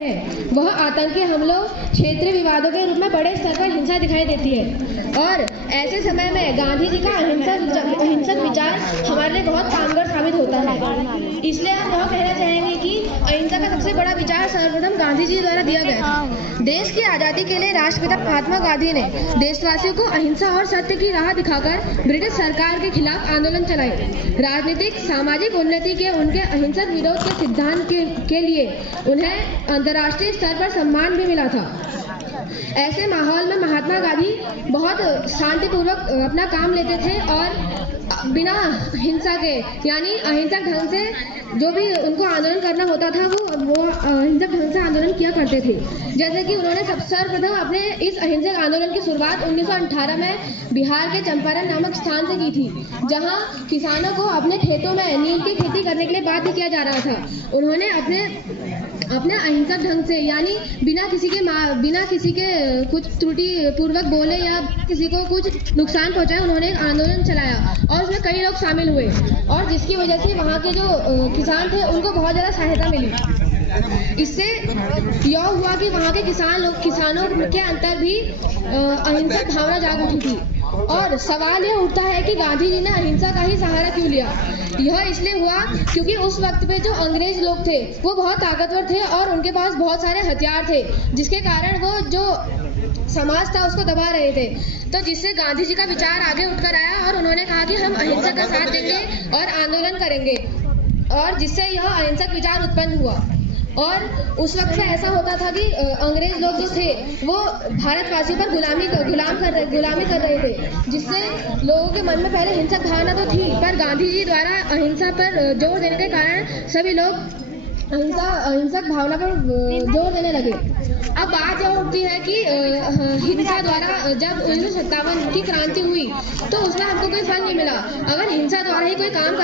है वह आतंकी हमलों, क्षेत्रीय विवादों के रूप में बड़े स्तर पर हिंसा दिखाई देती है और ऐसे समय में गांधी जी का अहिंसक विचार हमारे लिए बहुत कारगर साबित होता है। इसलिए हम यह कहना चाहेंगे कि अहिंसा का सबसे बड़ा विचार सर्वप्रथम गांधी जी द्वारा दिया गया था। देश की आज़ादी के लिए राष्ट्रपिता महात्मा गांधी ने देशवासियों को अहिंसा और सत्य की राह दिखाकर ब्रिटिश सरकार के खिलाफ आंदोलन चलाए। राजनीतिक सामाजिक उन्नति के उनके अहिंसक विरोध के सिद्धांत के लिए उन्हें अंतर्राष्ट्रीय स्तर पर सम्मान भी मिला था। ऐसे माहौल में महात्मा गांधी बहुत शांतिपूर्वक अपना काम लेते थे और बिना हिंसा के यानी अहिंसक ढंग से जो भी उनको आंदोलन करना होता था वो अहिंसक ढंग से आंदोलन किया करते थे। जैसे कि उन्होंने सर्वप्रथम अपने इस अहिंसक आंदोलन की शुरुआत 1918 में बिहार के चंपारण नामक स्थान से की थी, जहां किसानों को अपने खेतों में नील की खेती करने के लिए बाध्य किया जा रहा था। उन्होंने अपने अहिंसक ढंग से यानी बिना किसी के कुछ त्रुटि पूर्वक बोले या किसी को कुछ नुकसान पहुंचाए उन्होंने एक आंदोलन चलाया और उसमें कई लोग शामिल हुए और जिसकी वजह से वहाँ के जो किसान थे उनको बहुत ज़्यादा सहायता मिली। इससे यह हुआ कि वहाँ के किसानों के अंदर भी अहिंसक भावना जाग उठी थी। और सवाल यह उठता है कि गांधी जी ने अहिंसा का ही सहारा क्यों लिया। यह इसलिए हुआ क्योंकि उस वक्त पे जो अंग्रेज लोग थे वो बहुत ताकतवर थे और उनके पास बहुत सारे हथियार थे, जिसके कारण वो जो समाज था उसको दबा रहे थे। तो जिससे गांधी जी का विचार आगे उठकर आया और उन्होंने कहा कि हम अहिंसा का साथ देंगे और आंदोलन करेंगे और जिससे यह अहिंसक विचार उत्पन्न हुआ। और उस वक्त में ऐसा होता था कि अंग्रेज लोग जो थे वो भारतवासियों पर गुलामी कर रहे थे, जिससे लोगों के मन में पहले हिंसक भावना तो थी, पर गांधी जी द्वारा अहिंसा पर जोर देने के कारण सभी लोग अहिंसक भावना पर जोर देने लगे। अब बात यह उठती है कि हिंसा द्वारा जब 1957 की क्रांति हुई तो उसमें हमको कोई फल नहीं मिला। अगर हिंसा द्वारा ही कोई काम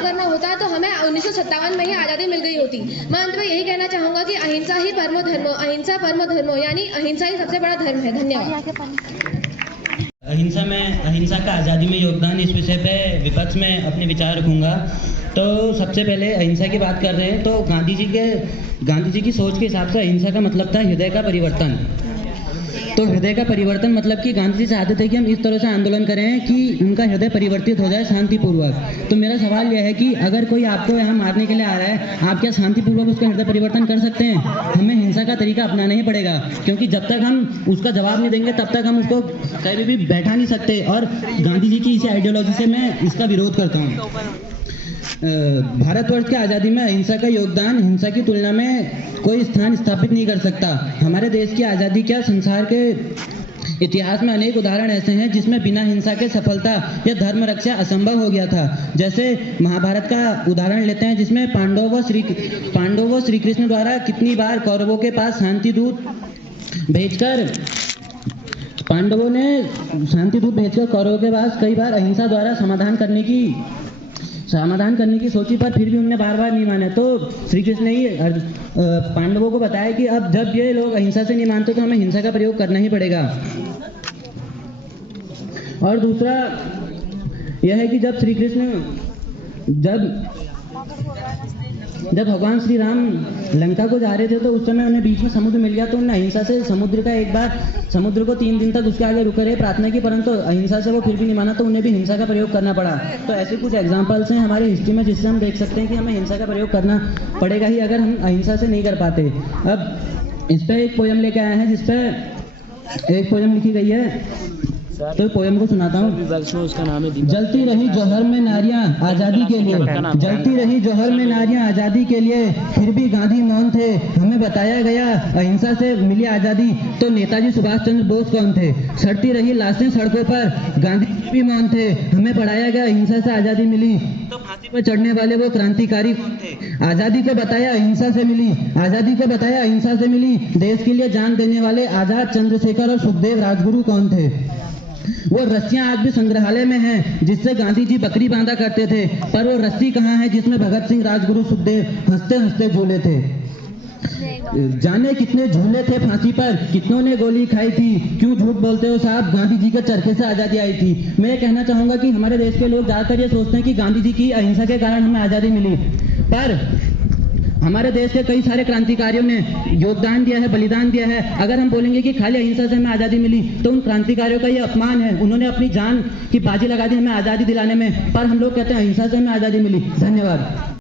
करना होता तो हमें 1957 में ही आज़ादी मिल गई होती। मैं अंत में यही कहना चाहूँगा कि अहिंसा ही परमो धर्मो यानी अहिंसा ही सबसे बड़ा धर्म है। धन्यवाद। अहिंसा का आज़ादी में योगदान, इस विषय पे विपक्ष में अपने विचार रखूंगा। तो सबसे पहले अहिंसा की बात कर रहे हैं तो गांधी जी की सोच के हिसाब से अहिंसा का मतलब था हृदय का परिवर्तन। तो हृदय का परिवर्तन मतलब कि गांधी जी चाहते थे कि हम इस तरह से आंदोलन करें कि उनका हृदय परिवर्तित हो जाए शांतिपूर्वक। तो मेरा सवाल यह है कि अगर कोई आपको यहाँ मारने के लिए आ रहा है, आप क्या शांतिपूर्वक उसका हृदय परिवर्तन कर सकते हैं? हमें हिंसा का तरीका अपनाना ही पड़ेगा, क्योंकि जब तक हम उसका जवाब नहीं देंगे तब तक हम उसको कहीं भी बैठा नहीं सकते। और गांधी जी की इसी आइडियोलॉजी से मैं इसका विरोध करता हूँ। भारतवर्ष की आज़ादी में अहिंसा का योगदान हिंसा की तुलना में कोई स्थान स्थापित नहीं कर सकता। हमारे देश की आज़ादी क्या, संसार के इतिहास में अनेक उदाहरण ऐसे हैं जिसमें बिना हिंसा के सफलता या धर्म रक्षा असंभव हो गया था। जैसे महाभारत का उदाहरण लेते हैं, जिसमें पांडवों व श्री कृष्ण द्वारा कितनी बार कौरवों के पास शांति दूत भेजकर कौरवों के पास कई बार अहिंसा द्वारा समाधान करने की सोची, पर फिर भी उन्होंने बार बार नहीं माने। तो श्री कृष्ण ने ही पांडवों को बताया कि अब जब ये लोग अहिंसा से नहीं मानते तो हमें हिंसा का प्रयोग करना ही पड़ेगा। और दूसरा यह है कि जब भगवान श्री राम लंका को जा रहे थे तो उस समय उन्हें बीच में समुद्र मिल गया, तो उन्होंने अहिंसा से समुद्र को 3 दिन तक उसके आगे रुके रहे, प्रार्थना की, परंतु अहिंसा से वो फिर भी नहीं माना, तो उन्हें भी हिंसा का प्रयोग करना पड़ा। तो ऐसे कुछ एग्जाम्पल्स हैं हमारी हिस्ट्री में जिससे हम देख सकते हैं कि हमें हिंसा का प्रयोग करना पड़ेगा ही अगर हम अहिंसा से नहीं कर पाते। अब इस पर एक पोयम लेके आए हैं, जिसपे एक पोयम लिखी गई है, तो पोयम को सुनाता हूँ। उसका नाम है जलती रही जौहर में नारियां आज़ादी के लिए, जलती रही जौहर में नारियां आज़ादी के लिए, फिर भी गांधी मौन थे। हमें बताया गया अहिंसा से मिली आज़ादी, तो नेताजी सुभाष चंद्र बोस कौन थे? सड़ती रही लाशें सड़कों पर, गांधी भी मौन थे। हमें पढ़ाया गया अहिंसा से आज़ादी मिली, तो फांसी पर चढ़ने वाले वो क्रांतिकारी कौन थे? आज़ादी को बताया अहिंसा से मिली, देश के लिए जान देने वाले आजाद चंद्रशेखर और सुखदेव राजगुरु कौन थे? वो रस्सियां आज भी संग्रहालय में हैं जिससे गांधी जी बकरी बांधा करते थे, पर वो रस्सी कहाँ है जिसमें भगत सिंह, राजगुरु, सुखदेव हंसते हंसते झूले थे। जाने कितने झूले थे फांसी पर, कितनों ने गोली खाई थी। क्यों झूठ बोलते हो साहब, गांधी जी के चरखे से आज़ादी आई थी। मैं ये कहना चाहूँगा कि हमारे देश के लोग ज़्यादातर ये सोचते हैं कि गांधी जी की अहिंसा के कारण हमें आज़ादी मिली, पर हमारे देश के कई सारे क्रांतिकारियों ने योगदान दिया है, बलिदान दिया है। अगर हम बोलेंगे कि खाली अहिंसा से हमें आज़ादी मिली तो उन क्रांतिकारियों का ये अपमान है। उन्होंने अपनी जान की बाजी लगा दी हमें आज़ादी दिलाने में, पर हम लोग कहते हैं अहिंसा से हमें आज़ादी मिली। धन्यवाद।